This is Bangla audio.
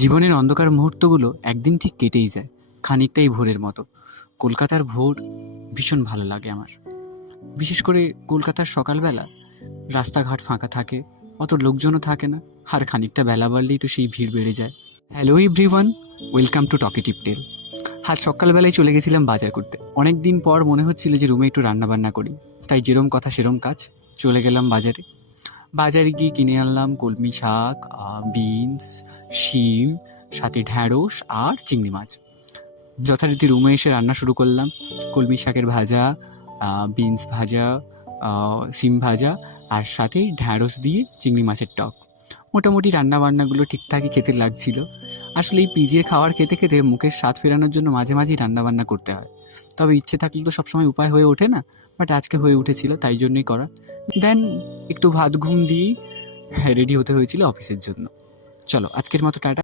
জীবনের অন্ধকার মুহূর্তগুলো একদিন ঠিক কেটেই যায়, খানিকটাই ভোরের মতো। কলকাতার ভোর ভীষণ ভালো লাগে আমার। বিশেষ করে কলকাতার সকালবেলা রাস্তাঘাট ফাঁকা থাকে, অত লোকজনও থাকে না, আর খানিকটা বেলা বাড়লেই তো সেই ভিড় বেড়ে যায়। Hello everyone, welcome to Talkative Tale. আজ সকালবেলায় চলে গেছিলাম বাজার করতে। অনেক দিন পর মনে হচ্ছিল যে রুমে একটু রান্নাবান্না করি, তাই যেরম কথা সেরম কাজ, চলে গেলাম বাজারে। বাজারে গিয়ে কিনে আনলাম কলমি শাক, বিনস, শিম, সাথে ঢ্যাঁড়স আর চিংড়ি মাছ। যথারীতি রুমে এসে রান্না শুরু করলাম। কলমি শাকের ভাজা, বিনস ভাজা, শিম ভাজা, আর সাথে ঢ্যাঁড়স দিয়ে চিংড়ি মাছের টক। মোটামুটি রান্নাবান্নাগুলো ঠিকঠাকই খেতে লাগছিল। আসলে এই পিজির খাবার খেতে খেতে মুখের স্বাদ ফেরানোর জন্য মাঝে মাঝেই রান্নাবান্না করতে হয়। তবে ইচ্ছে থাকলে তো সবসময় উপায় হয়ে ওঠে না, বাট আজকে হয়ে উঠেছিল, তাই জন্যই করা। দেন একটু ভাত ঘুম দিয়েই রেডি হতে হয়েছিল অফিসের জন্য। চলো আজকের মতো টাটা।